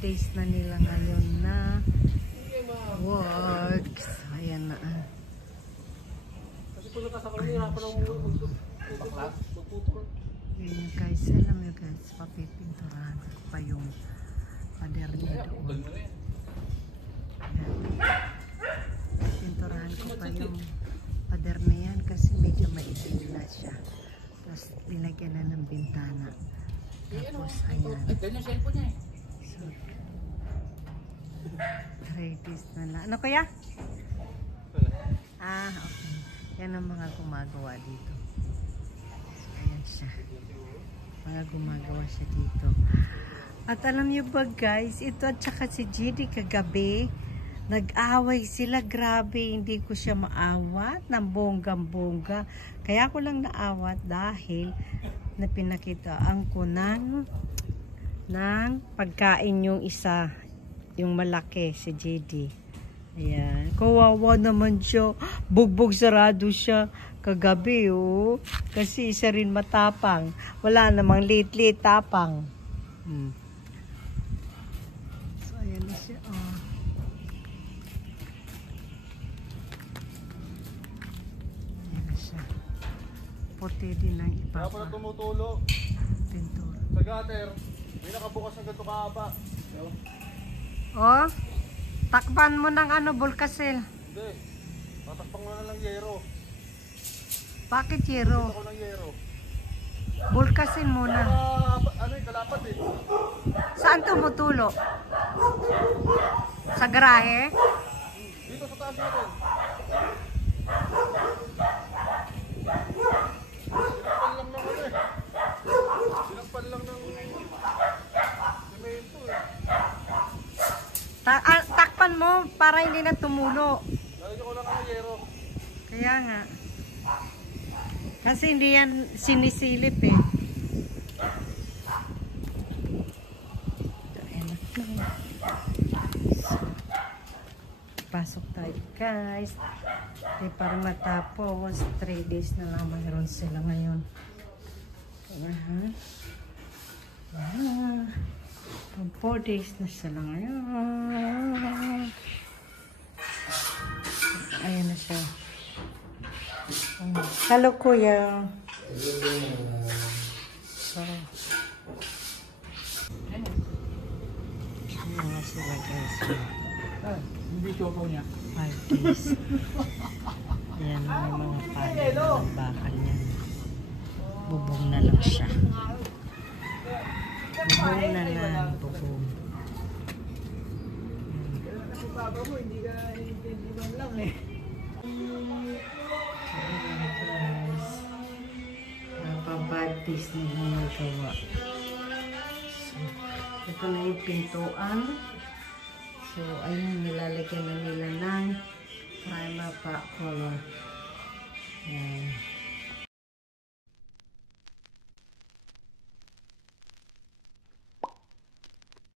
days na nila ngayon na works. Ayan na. Kasi kung nakasakal niya ako ng baklas, magputol. Ayan guys, alam nyo guys, papipinturahan ko pa yung pader niya doon. Pinturahan ko pa yung pader na yan kasi medyo maitim na siya. Tapos nilagyan na ng bintana. Tapos ayan. Ganyan cellphone niya eh. So, 3 days na lang. Ano kuya? Ah, okay. Yan ang mga gumagawa dito. So, ayan siya. Mga gumagawa siya dito. At alam niyo ba guys, ito at saka si GD kagabi, nag-away sila. Grabe, hindi ko siya maawat ng bonggang-bongga. Kaya ko lang naawat dahil na pinakitaan ko ng pagkain yung isa, yung malaki, si JD. Ayan. Kawawa naman siya. Bugbog sarado siya kagabi, oh. Kasi isa rin matapang. Wala namang lit-lit tapang. So, ayan na siya, oh. Ayan na siya. Puti din ang ipapa. Kaya pala tumutulo. Pintura. Sa gutter, may nakabukas ng ganito kahaba. Oh, takpan mo ng ano, bulkasil. Hindi. Tatakpang mo na lang yero. Bakit yero? Ako ng yero. Bulkasin muna. Ano yung kalapad eh. Saan tumutulo? Sa garahe? Dito sa taas natin. Sinakpan lang ng ano eh. Sinakpan lang ng semento eh. Takpan mo para hindi na tumulo. Lalagyan ko lang ang yero. Kaya nga. Kasi hindi yan sinisilip eh. Pasok tayo guys. Hindi parang natapos. 3 days na lang mayroon sila ngayon. Pang 4 days na sila ngayon. Ayan na siya. Hello kuya. So, ayan na sila guys. Hindi chopaw niya. 5 days. Ayan, may mga paano ng bakal niya. Bubong na lang siya. Bubong na lang. Bubong. Kasi baba mo, hindi ka hindi lang eh. Ayan guys. Napabad days na gumagawa. So, ito na yung pintuan. So, ayun, nilalagyan na nila ng primer pa color. Ayan.